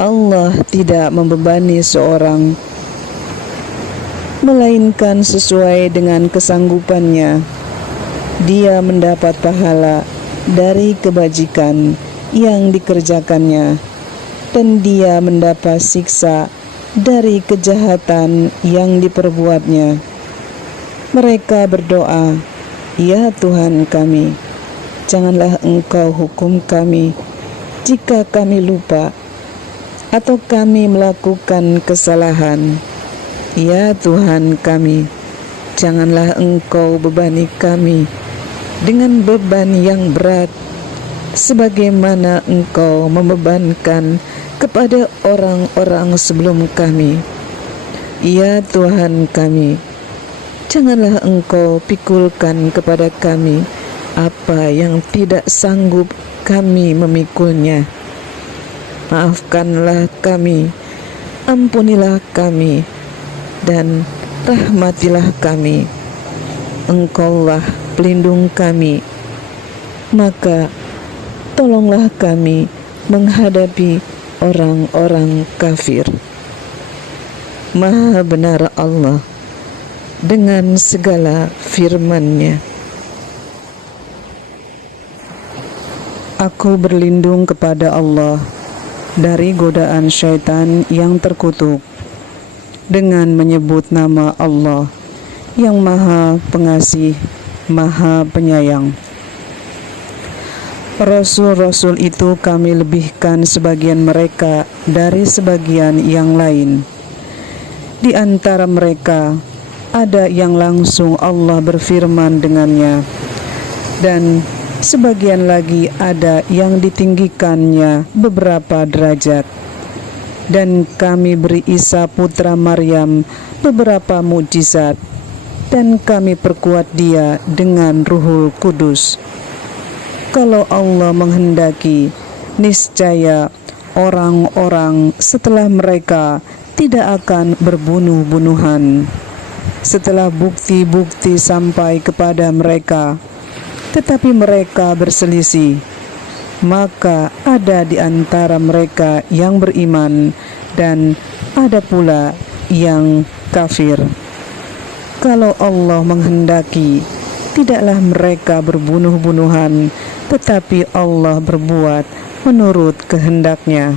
Allah tidak membebani seorang, melainkan sesuai dengan kesanggupannya. Dia mendapat pahala dari kebajikan yang dikerjakannya, dan dia mendapat siksa dari kejahatan yang diperbuatnya. Mereka berdoa, "Ya Tuhan kami, janganlah Engkau hukum kami jika kami lupa atau kami melakukan kesalahan. Ya Tuhan kami, janganlah Engkau bebani kami dengan beban yang berat, sebagaimana Engkau membebankan kepada orang-orang sebelum kami. Ya Tuhan kami, janganlah Engkau pikulkan kepada kami apa yang tidak sanggup kami memikulnya. Maafkanlah kami, ampunilah kami, dan rahmatilah kami. Engkaulah pelindung kami, maka tolonglah kami menghadapi orang-orang kafir." Maha benar Allah dengan segala firman-Nya. Aku berlindung kepada Allah dari godaan syaitan yang terkutuk dengan menyebut nama Allah yang Maha Pengasih, Maha Penyayang. Rasul-rasul itu kami lebihkan sebagian mereka dari sebagian yang lain. Di antara mereka ada yang langsung Allah berfirman dengannya, dan sebagian lagi ada yang ditinggikannya beberapa derajat. Dan kami beri Isa putra Maryam beberapa mukjizat, dan kami perkuat dia dengan Ruhul Kudus. Kalau Allah menghendaki, niscaya orang-orang setelah mereka tidak akan berbunuh-bunuhan. Setelah bukti-bukti sampai kepada mereka, tetapi mereka berselisih, maka ada di antara mereka yang beriman dan ada pula yang kafir. Kalau Allah menghendaki, tidaklah mereka berbunuh-bunuhan, tetapi Allah berbuat menurut kehendak-Nya.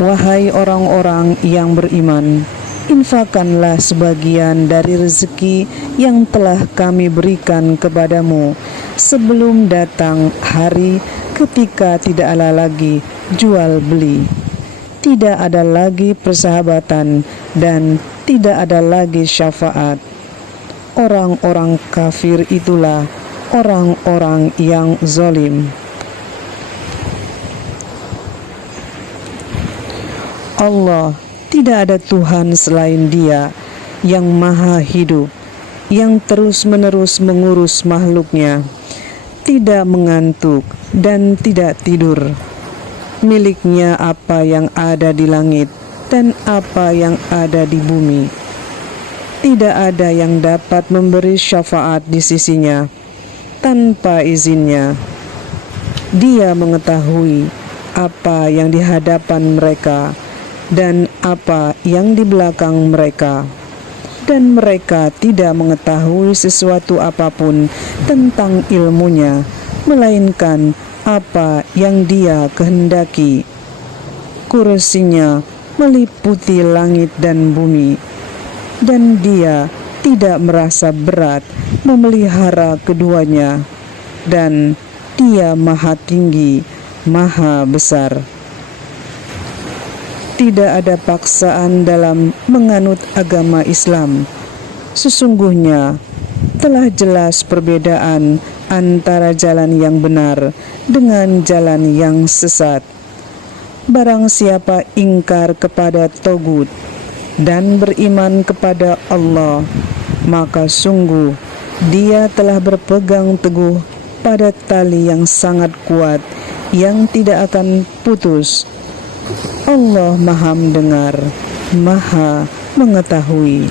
Wahai orang-orang yang beriman, infakkanlah sebagian dari rezeki yang telah kami berikan kepadamu sebelum datang hari ketika tidak ada lagi jual beli, tidak ada lagi persahabatan, dan tidak ada lagi syafaat. Orang-orang kafir itulah orang-orang yang zalim. Allah, tidak ada Tuhan selain Dia yang maha hidup, yang terus-menerus mengurus makhluknya, tidak mengantuk dan tidak tidur. Miliknya apa yang ada di langit dan apa yang ada di bumi. Tidak ada yang dapat memberi syafaat di sisinya tanpa izinnya. Dia mengetahui apa yang di hadapan mereka dan apa yang di belakang mereka, dan mereka tidak mengetahui sesuatu apapun tentang ilmunya, melainkan apa yang Dia kehendaki. Kursinya meliputi langit dan bumi, dan Dia tidak merasa berat memelihara keduanya, dan Dia maha tinggi, maha besar. Tidak ada paksaan dalam menganut agama Islam. Sesungguhnya telah jelas perbedaan antara jalan yang benar dengan jalan yang sesat. Barang siapa ingkar kepada Togut dan beriman kepada Allah, maka sungguh dia telah berpegang teguh pada tali yang sangat kuat yang tidak akan putus. Allah maha mendengar, maha mengetahui.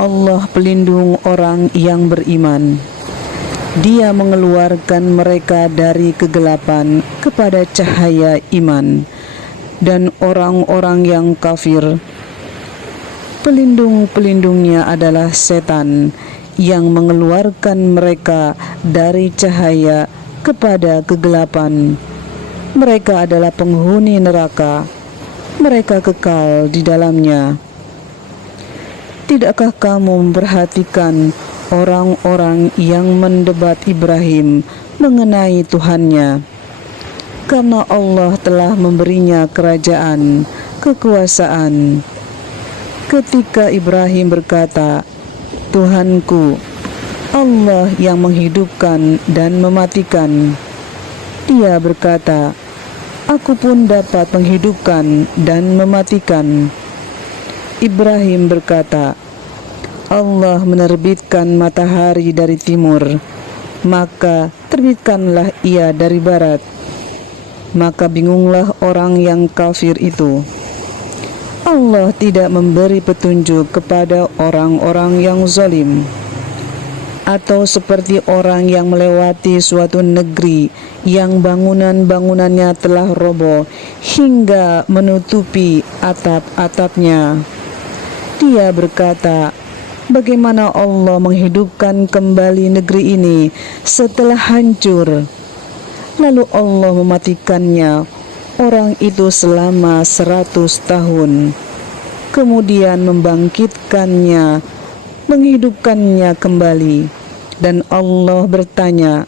Allah pelindung orang yang beriman. Dia mengeluarkan mereka dari kegelapan kepada cahaya iman. Dan orang-orang yang kafir, pelindung-pelindungnya adalah setan yang mengeluarkan mereka dari cahaya kepada kegelapan. Mereka adalah penghuni neraka, mereka kekal di dalamnya. Tidakkah kamu memperhatikan orang-orang yang mendebat Ibrahim mengenai Tuhannya? Karena Allah telah memberinya kerajaan, kekuasaan. Ketika Ibrahim berkata, Tuhanku, Allah yang menghidupkan dan mematikan. Dia berkata, aku pun dapat menghidupkan dan mematikan. Ibrahim berkata, Allah menerbitkan matahari dari timur, maka terbitkanlah ia dari barat. Maka bingunglah orang yang kafir itu. Allah tidak memberi petunjuk kepada orang-orang yang zalim. Atau seperti orang yang melewati suatu negeri yang bangunan-bangunannya telah roboh hingga menutupi atap-atapnya. Dia berkata, bagaimana Allah menghidupkan kembali negeri ini setelah hancur? Lalu Allah mematikannya, orang itu selama 100 tahun. Kemudian membangkitkannya, menghidupkannya kembali. Dan Allah bertanya,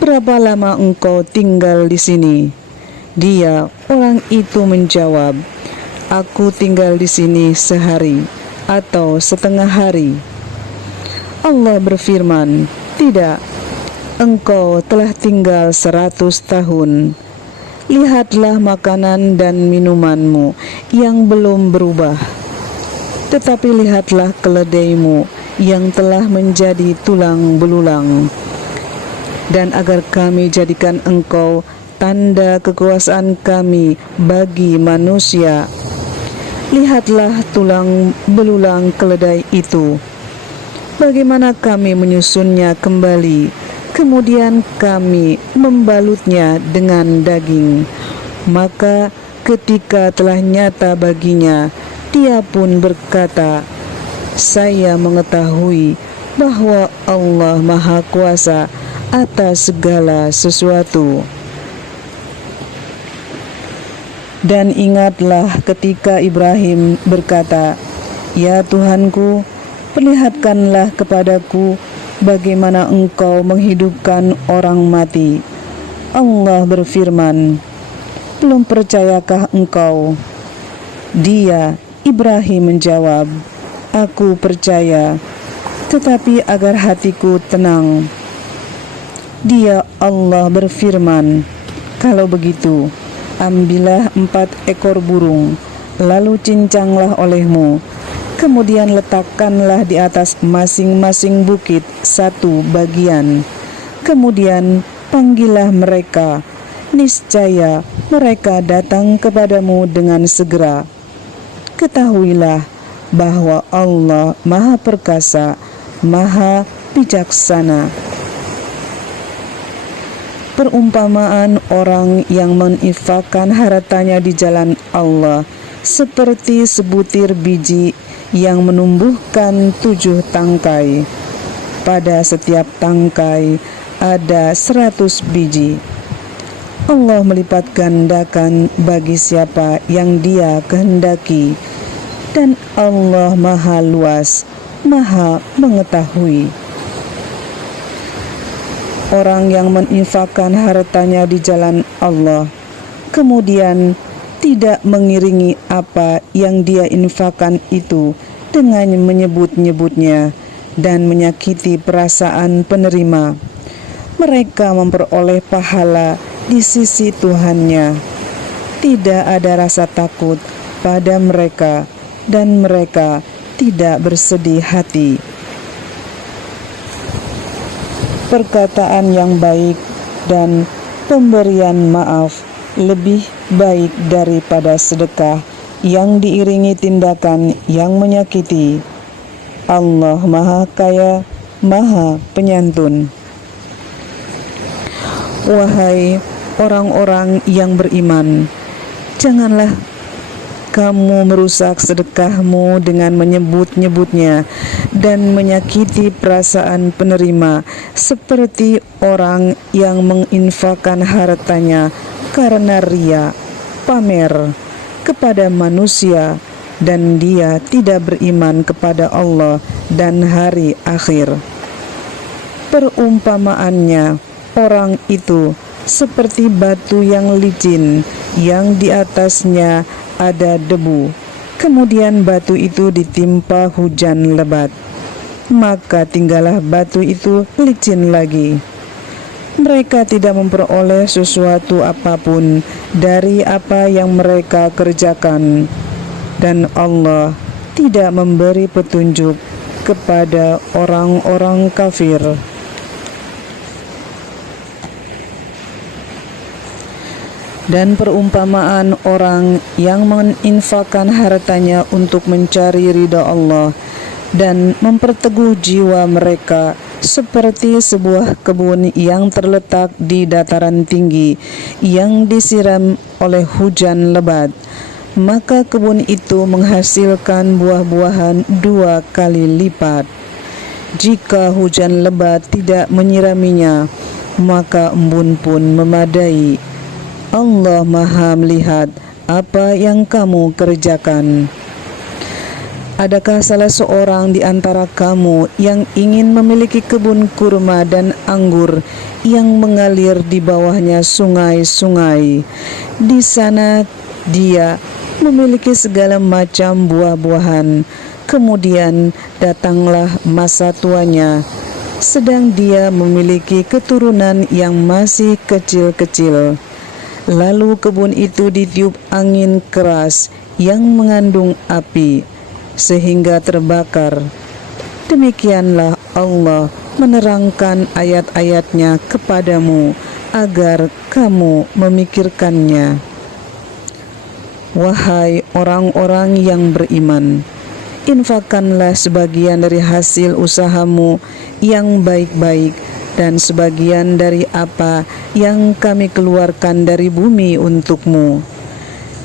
berapa lama engkau tinggal di sini? Dia, orang itu menjawab, aku tinggal di sini sehari atau setengah hari. Allah berfirman, tidak, engkau telah tinggal 100 tahun. Lihatlah makanan dan minumanmu yang belum berubah. Tetapi lihatlah keledaimu yang telah menjadi tulang belulang. Dan agar kami jadikan engkau tanda kekuasaan kami bagi manusia, lihatlah tulang belulang keledai itu. Bagaimana kami menyusunnya kembali, kemudian kami membalutnya dengan daging. Maka ketika telah nyata baginya, dia pun berkata, saya mengetahui bahwa Allah Maha Kuasa atas segala sesuatu. Dan ingatlah ketika Ibrahim berkata, ya Tuhanku, perlihatkanlah kepadaku bagaimana engkau menghidupkan orang mati. Allah berfirman, belum percayakah engkau? Dia, Ibrahim menjawab, aku percaya, tetapi agar hatiku tenang. Dia, Allah berfirman, kalau begitu, ambillah 4 ekor burung, lalu cincanglah olehmu. Kemudian letakkanlah di atas masing-masing bukit 1 bagian. Kemudian panggillah mereka, niscaya mereka datang kepadamu dengan segera. Ketahuilah bahwa Allah Maha Perkasa, Maha Bijaksana. Perumpamaan orang yang menginfakkan hartanya di jalan Allah seperti sebutir biji yang menumbuhkan 7 tangkai. Pada setiap tangkai ada 100 biji. Allah melipat gandakan bagi siapa yang Dia kehendaki, dan Allah Maha Luas, Maha Mengetahui. Orang yang menginfakkan hartanya di jalan Allah, kemudian tidak mengiringi apa yang dia infakkan itu dengan menyebut-nyebutnya dan menyakiti perasaan penerima, mereka memperoleh pahala di sisi Tuhannya. Tidak ada rasa takut pada mereka dan mereka tidak bersedih hati. Perkataan yang baik dan pemberian maaf lebih baik daripada sedekah yang diiringi tindakan yang menyakiti. Allah Maha Kaya, Maha Penyantun. Wahai orang-orang yang beriman, janganlah kamu merusak sedekahmu dengan menyebut-nyebutnya dan menyakiti perasaan penerima, seperti orang yang menginfakkan hartanya karena ria, pamer kepada manusia, dan dia tidak beriman kepada Allah dan hari akhir. Perumpamaannya, orang itu seperti batu yang licin yang di atasnya ada debu. Kemudian batu itu ditimpa hujan lebat, maka tinggallah batu itu licin lagi. Mereka tidak memperoleh sesuatu apapun dari apa yang mereka kerjakan, dan Allah tidak memberi petunjuk kepada orang-orang kafir. Dan perumpamaan orang yang menginfakkan hartanya untuk mencari ridha Allah dan memperteguh jiwa mereka seperti sebuah kebun yang terletak di dataran tinggi yang disiram oleh hujan lebat, maka kebun itu menghasilkan buah-buahan 2 kali lipat. Jika hujan lebat tidak menyiraminya, maka embun pun memadai. Allah Maha melihat apa yang kamu kerjakan. Adakah salah seorang di antara kamu yang ingin memiliki kebun kurma dan anggur yang mengalir di bawahnya sungai-sungai? Di sana dia memiliki segala macam buah-buahan. Kemudian datanglah masa tuanya, sedang dia memiliki keturunan yang masih kecil-kecil. Lalu kebun itu ditiup angin keras yang mengandung api, sehingga terbakar. Demikianlah Allah menerangkan ayat-ayatnya kepadamu, agar kamu memikirkannya. Wahai orang-orang yang beriman, infakkanlah sebagian dari hasil usahamu yang baik-baik, dan sebagian dari apa yang kami keluarkan dari bumi untukmu.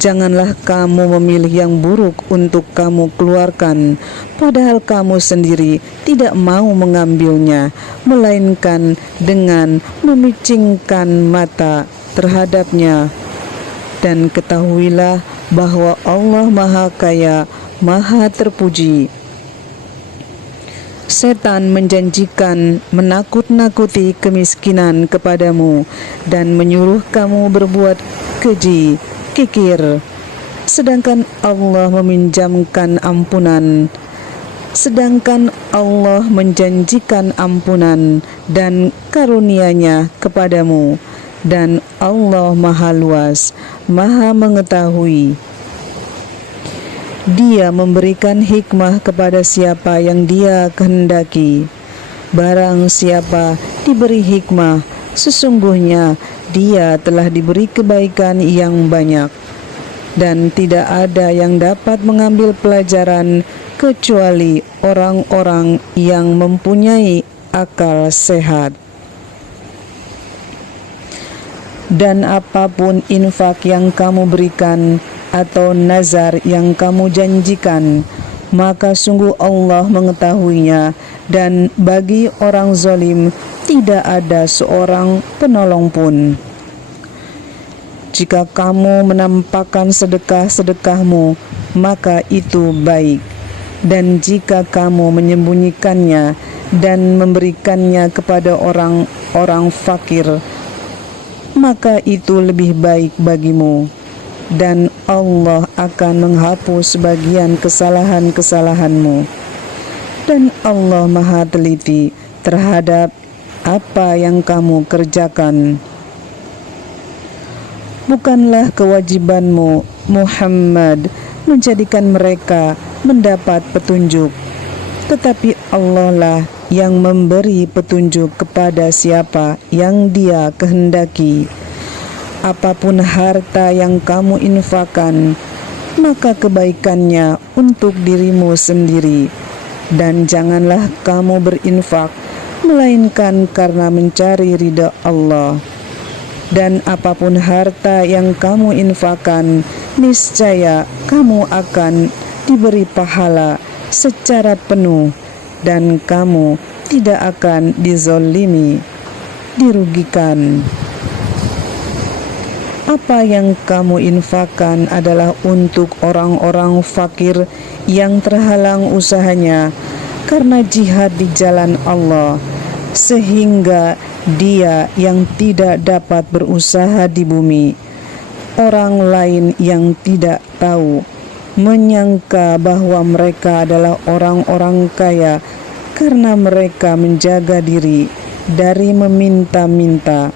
Janganlah kamu memilih yang buruk untuk kamu keluarkan, padahal kamu sendiri tidak mau mengambilnya, melainkan dengan memicingkan mata terhadapnya. Dan ketahuilah bahwa Allah Maha Kaya, Maha Terpuji. Setan menjanjikan menakut-nakuti kemiskinan kepadamu dan menyuruh kamu berbuat keji, kikir, sedangkan Allah meminjamkan ampunan. Sedangkan Allah menjanjikan ampunan dan karunia-Nya kepadamu, dan Allah Maha Luas, Maha Mengetahui. Dia memberikan hikmah kepada siapa yang Dia kehendaki. Barang siapa diberi hikmah, sesungguhnya dia telah diberi kebaikan yang banyak, dan tidak ada yang dapat mengambil pelajaran kecuali orang-orang yang mempunyai akal sehat. Dan apapun infak yang kamu berikan atau nazar yang kamu janjikan, maka sungguh Allah mengetahuinya, dan bagi orang zalim tidak ada seorang penolong pun. Jika kamu menampakkan sedekah-sedekahmu, maka itu baik, dan jika kamu menyembunyikannya dan memberikannya kepada orang-orang fakir, maka itu lebih baik bagimu, dan Allah akan menghapus sebagian kesalahan-kesalahanmu. Dan Allah Maha teliti terhadap apa yang kamu kerjakan. Bukanlah kewajibanmu, Muhammad, menjadikan mereka mendapat petunjuk, tetapi Allah lah yang memberi petunjuk kepada siapa yang Dia kehendaki. Apapun harta yang kamu infakkan, maka kebaikannya untuk dirimu sendiri, dan janganlah kamu berinfak melainkan karena mencari ridha Allah. Dan apapun harta yang kamu infakkan, niscaya kamu akan diberi pahala secara penuh, dan kamu tidak akan dizolimi, dirugikan. Apa yang kamu infakkan adalah untuk orang-orang fakir yang terhalang usahanya karena jihad di jalan Allah, sehingga dia yang tidak dapat berusaha di bumi. Orang lain yang tidak tahu menyangka bahwa mereka adalah orang-orang kaya karena mereka menjaga diri dari meminta-minta.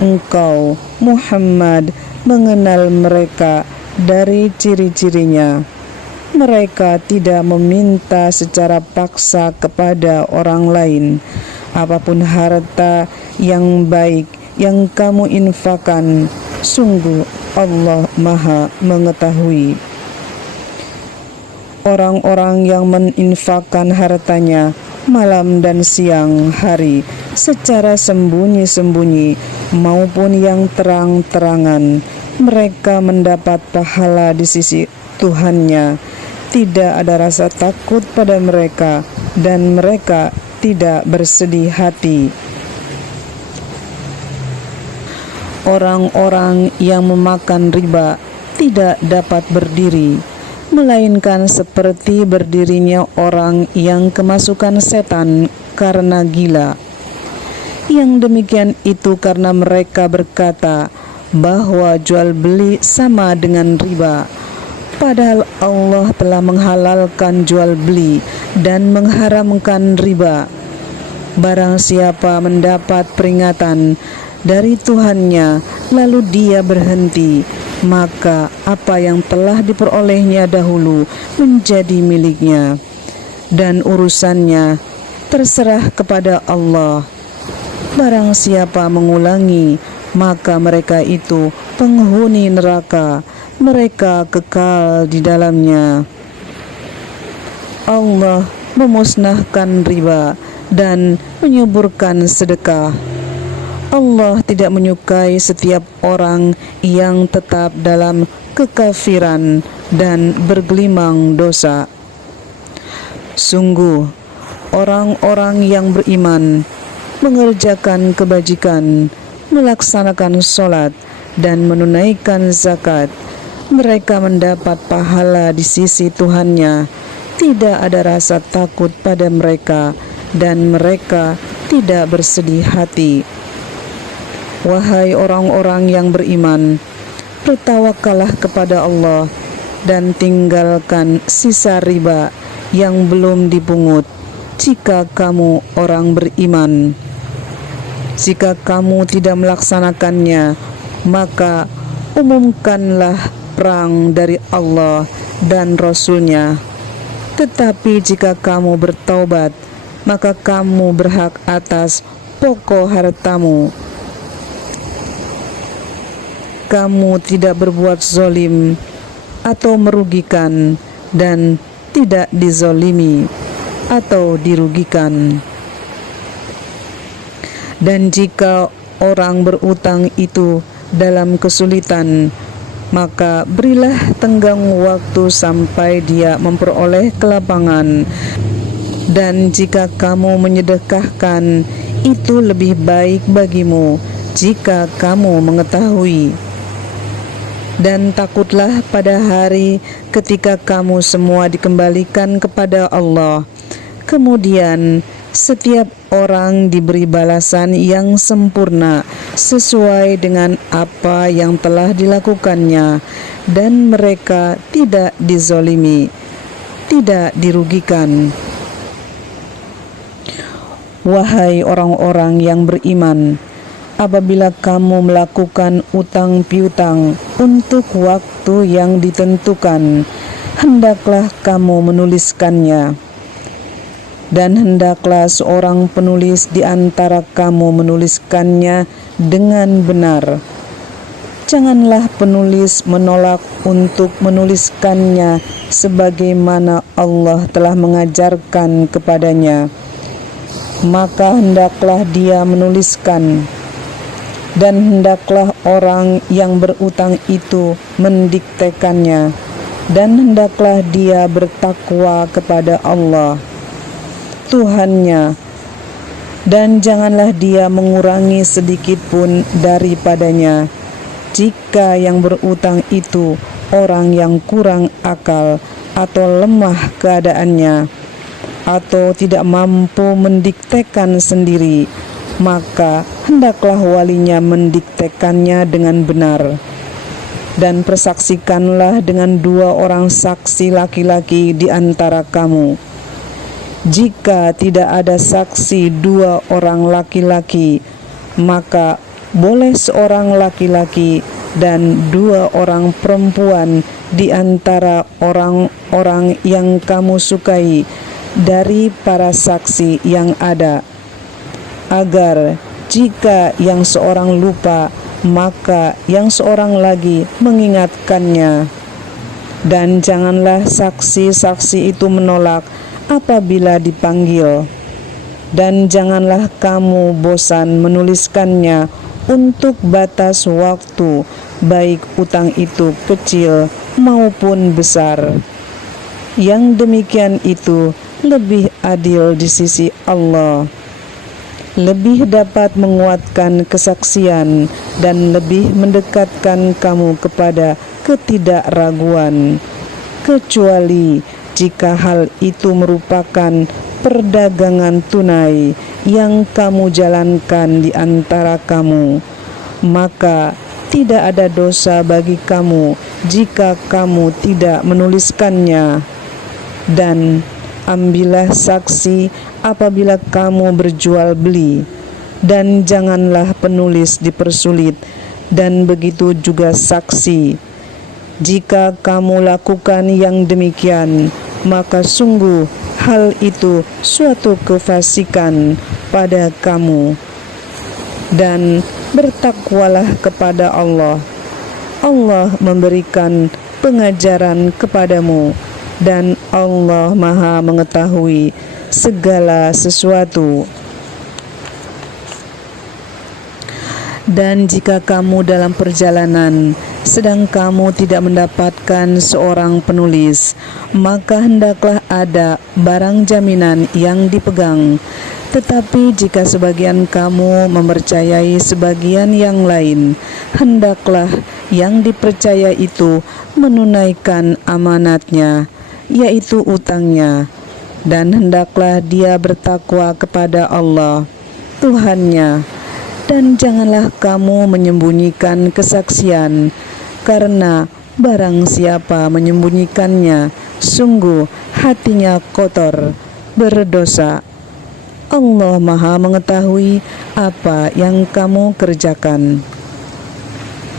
Engkau, Muhammad, mengenal mereka dari ciri-cirinya. Mereka tidak meminta secara paksa kepada orang lain. Apapun harta yang baik yang kamu infakkan, sungguh Allah Maha mengetahui. Orang-orang yang meninfakkan hartanya malam dan siang hari secara sembunyi-sembunyi maupun yang terang-terangan, mereka mendapat pahala di sisi Tuhannya. Tidak ada rasa takut pada mereka dan mereka tidak bersedih hati. Orang-orang yang memakan riba tidak dapat berdiri, melainkan seperti berdirinya orang yang kemasukan setan karena gila. Yang demikian itu karena mereka berkata bahwa jual beli sama dengan riba, padahal Allah telah menghalalkan jual beli dan mengharamkan riba. Barang siapa mendapat peringatan dari Tuhannya lalu dia berhenti, maka apa yang telah diperolehnya dahulu menjadi miliknya, dan urusannya terserah kepada Allah. Barang siapa mengulangi, maka mereka itu penghuni neraka, mereka kekal di dalamnya. Allah memusnahkan riba dan menyuburkan sedekah. Allah tidak menyukai setiap orang yang tetap dalam kekafiran dan bergelimang dosa. Sungguh, orang-orang yang beriman mengerjakan kebajikan, melaksanakan sholat, dan menunaikan zakat, mereka mendapat pahala di sisi Tuhannya. Tidak ada rasa takut pada mereka, dan mereka tidak bersedih hati. Wahai orang-orang yang beriman, bertawakallah kepada Allah dan tinggalkan sisa riba yang belum dipungut jika kamu orang beriman. Jika kamu tidak melaksanakannya, maka umumkanlah perang dari Allah dan Rasul-Nya. Tetapi jika kamu bertaubat, maka kamu berhak atas pokok hartamu. Kamu tidak berbuat zolim atau merugikan dan tidak dizolimi atau dirugikan. Dan jika orang berutang itu dalam kesulitan, maka berilah tenggang waktu sampai dia memperoleh kelapangan. Dan jika kamu menyedekahkan, itu lebih baik bagimu jika kamu mengetahui. Dan takutlah pada hari ketika kamu semua dikembalikan kepada Allah. Kemudian setiap orang diberi balasan yang sempurna sesuai dengan apa yang telah dilakukannya, dan mereka tidak dizolimi, tidak dirugikan. Wahai orang-orang yang beriman, apabila kamu melakukan utang piutang untuk waktu yang ditentukan, hendaklah kamu menuliskannya. Dan hendaklah seorang penulis di antara kamu menuliskannya dengan benar. Janganlah penulis menolak untuk menuliskannya sebagaimana Allah telah mengajarkan kepadanya. Maka hendaklah dia menuliskan. dan hendaklah orang yang berutang itu mendiktekannya, dan hendaklah dia bertakwa kepada Allah Tuhannya, dan janganlah dia mengurangi sedikit pun daripadanya. Jika yang berutang itu orang yang kurang akal atau lemah keadaannya, atau tidak mampu mendiktekan sendiri, maka hendaklah walinya mendiktekannya dengan benar. Dan persaksikanlah dengan 2 orang saksi laki-laki di antara kamu. Jika tidak ada saksi 2 orang laki-laki, maka boleh seorang laki-laki dan 2 orang perempuan di antara orang-orang yang kamu sukai dari para saksi yang ada, agar jika yang seorang lupa, maka yang seorang lagi mengingatkannya. Dan janganlah saksi-saksi itu menolak apabila dipanggil, dan janganlah kamu bosan menuliskannya untuk batas waktu, baik utang itu kecil maupun besar. Yang demikian itu lebih adil di sisi Allah, lebih dapat menguatkan kesaksian, dan lebih mendekatkan kamu kepada ketidakraguan, kecuali jika hal itu merupakan perdagangan tunai yang kamu jalankan di antara kamu, maka tidak ada dosa bagi kamu jika kamu tidak menuliskannya. Dan ambillah saksi apabila kamu berjual beli, dan janganlah penulis dipersulit, dan begitu juga saksi. Jika kamu lakukan yang demikian, maka sungguh hal itu suatu kefasikan pada kamu. Dan bertakwalah kepada Allah. Allah memberikan pengajaran kepadamu, dan Allah Maha mengetahui segala sesuatu. Dan jika kamu dalam perjalanan sedang kamu tidak mendapatkan seorang penulis, maka hendaklah ada barang jaminan yang dipegang. Tetapi jika sebagian kamu mempercayai sebagian yang lain, hendaklah yang dipercaya itu menunaikan amanatnya, yaitu utangnya, dan hendaklah dia bertakwa kepada Allah Tuhannya. Dan janganlah kamu menyembunyikan kesaksian, karena barang siapa menyembunyikannya, sungguh hatinya kotor, berdosa. Allah Maha mengetahui apa yang kamu kerjakan.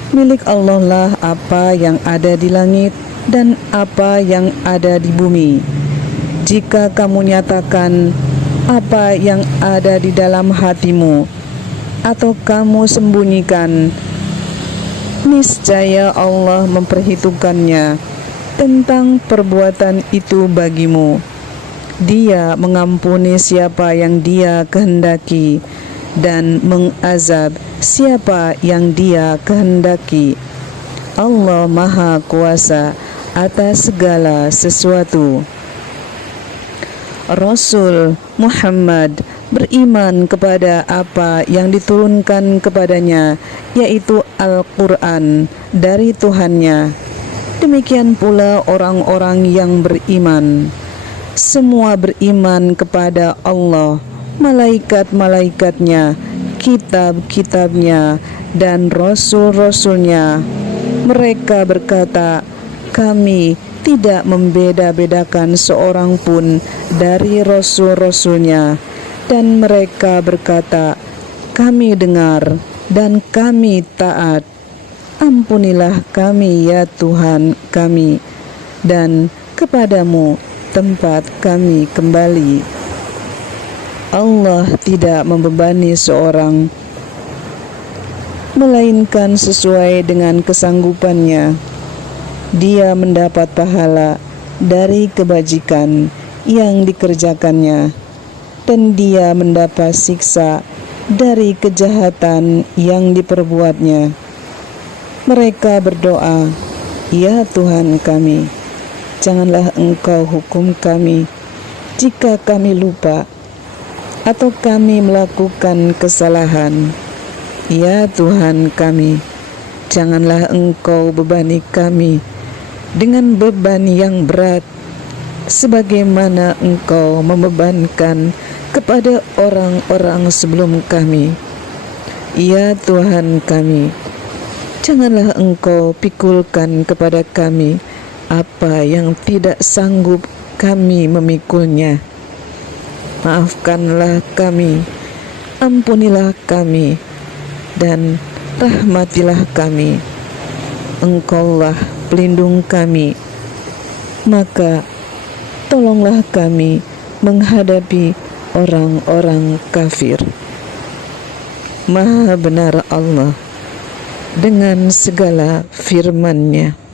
Milik Allah lah apa yang ada di langit dan apa yang ada di bumi. Jika kamu nyatakan apa yang ada di dalam hatimu, atau kamu sembunyikan, niscaya Allah memperhitungkannya tentang perbuatan itu bagimu. Dia mengampuni siapa yang Dia kehendaki, dan mengazab siapa yang Dia kehendaki. Allah Maha Kuasa atas segala sesuatu. Rasul Muhammad beriman kepada apa yang diturunkan kepadanya, yaitu Al-Quran dari Tuhannya. Demikian pula orang-orang yang beriman. Semua beriman kepada Allah, malaikat-malaikatnya, kitab-kitabnya, dan rasul-rasulnya. Mereka berkata, kami tidak membeda-bedakan seorang pun dari rasul-rasulnya. Dan mereka berkata, kami dengar dan kami taat. Ampunilah kami ya Tuhan kami, dan kepadamu tempat kami kembali. Allah tidak membebani seorang, melainkan sesuai dengan kesanggupannya. Dia mendapat pahala dari kebajikan yang dikerjakannya, dan dia mendapat siksa dari kejahatan yang diperbuatnya. Mereka berdoa, "Ya Tuhan kami, janganlah Engkau hukum kami jika kami lupa atau kami melakukan kesalahan. Ya Tuhan kami, janganlah Engkau bebani kami dengan beban yang berat, sebagaimana Engkau membebankan kepada orang-orang sebelum kami. Ya Tuhan kami, janganlah Engkau pikulkan kepada kami apa yang tidak sanggup kami memikulnya. Maafkanlah kami, ampunilah kami, dan rahmatilah kami. Engkaulah pelindung kami, maka tolonglah kami menghadapi orang-orang kafir." Maha benar Allah dengan segala firman-Nya.